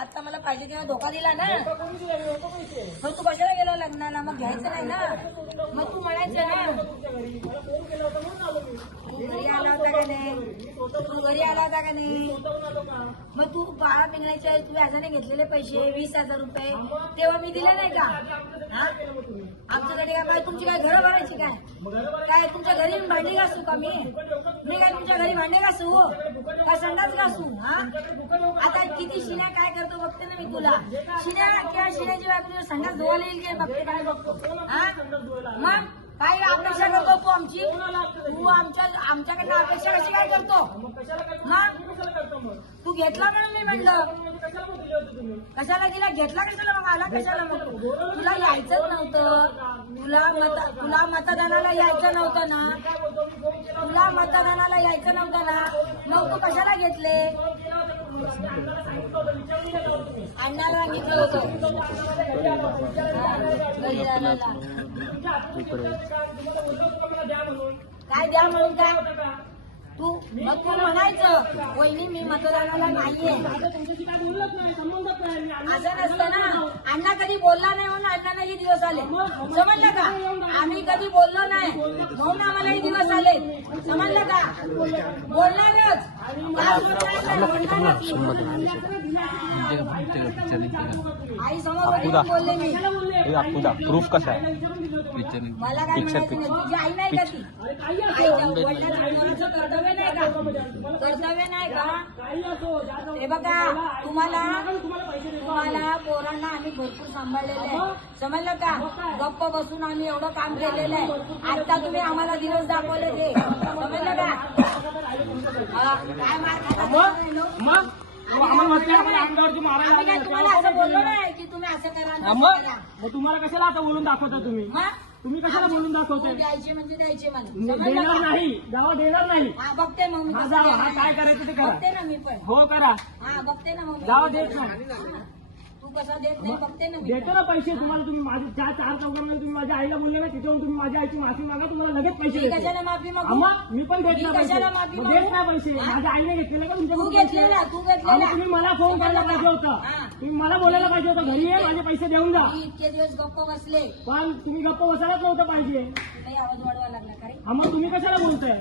आता मला पाहिजे तेव्हा धोका दिला ना, मग तू कशाला गेला लग्नाला? मग घ्यायचं नाही ना, मग तू म्हणायचं ना. तू घरी आला होता का नाही? तू घरी आला होता का नाही? मग तू बाळा पिंगण्याचे तू व्याजाने घेतलेले पैसे 20,000 रुपये तेव्हा मी दिले नाही का? हा, आमच्याकडे काय तुमची काय घरं भरायची काय तुमच्या घरी भांडी घासू का? मी काय तुमच्या घरी भांडे घासू का संडास घासू? हा, आता किती शिन्या काय करतो बघते ना मी तुला. शिन्या किंवा शिन्याची बायको संडास धुवायला येईल की बघते काय बघतो. हा, मग काय अपेक्षा करतो तू आमची? तू आमच्याकडनं अपेक्षा कशी काय करतो? मग तू घेतला म्हणून मी म्हणलं. कशाला गेला? घेतला कशाला? मग आला कशाला? मग तुला यायचंच नव्हतं. तुला मतदानाला यायचं नव्हतं ना? तुला मतदानाला यायचं नव्हतं ना? मग तू कशाला घेतले? अण्णाला सांगितलं होतं घरी राहिलेला. काय द्या म्हणून काय? तू म्हणायचं वहिनी मी मतदानाला नाहीये असं नसतं ना. अण्णा कधी बोलला नाही म्हणून अण्णाला हे दिवस आले, समजलं का? आम्ही कधी बोललो नाही म्हणून आम्हाला हे दिवस आले, समजलं का? बोलणारच आई समोर बोलले मी. प्रूफ कसा आहे? मला काय म्हणायचं? तुझी आई नाही का ती? कर्तव्य नाही का? कर्तव्य नाही का? हे बघा, तुम्हाला पोरांना आम्ही भरपूर सांभाळलेलं आहे, समजलं का? गप्प बसून आम्ही एवढं काम केलेलं आहे. आता तुम्ही आम्हाला दिवस दाखवले ते, समजलं का? काय मार तुम्हाला असं बोललो नाही की तुम्ही असं करा. मग तुम्हाला कशाला आता बोलून दाखवता? तुम्ही कशाला बोलून दाखवताय? द्यायचे म्हणजे द्यायचे मला, देणार नाही, गावा देणार नाही. हा बघते मग मी कसं जावा, देणार. काय करायचं ते करा. बघते ना मी पण. हो करा. हा बघते ना मग गावा देत नाही. तू कसा देत नाही बघते ना मी. देतो ना पैसे तुम्हाला. तुम्ही माझे चार चौघांमध्ये तुम्ही माझ्या आईला बोलले ना, त्याच्यावरून तुम्ही माझ्या आईची माफी मागा, तुम्हाला लगेच पैसे मी देतो. कशाला माफी मागू? मग मी पण देत मी नाही पैसे. कशाला माफी मग मागू? देत नाही पैसे. माझ्या आईने घेतलेलं का तू तुमच्या? घेतलेला, तू घेतलेला. तुम्ही मला फोन करायला पाहिजे होता. हा. तुम्ही मला बोलायला पाहिजे होतं घरी ये माझे पैसे देऊन जा. मी इतके दिवस गप्प बसले, पण तुम्ही गप्प बसायलाच नव्हतं पाहिजे. काही आवाज वाढवायला लागला का रे? मग तुम्ही कशाला बोलताय?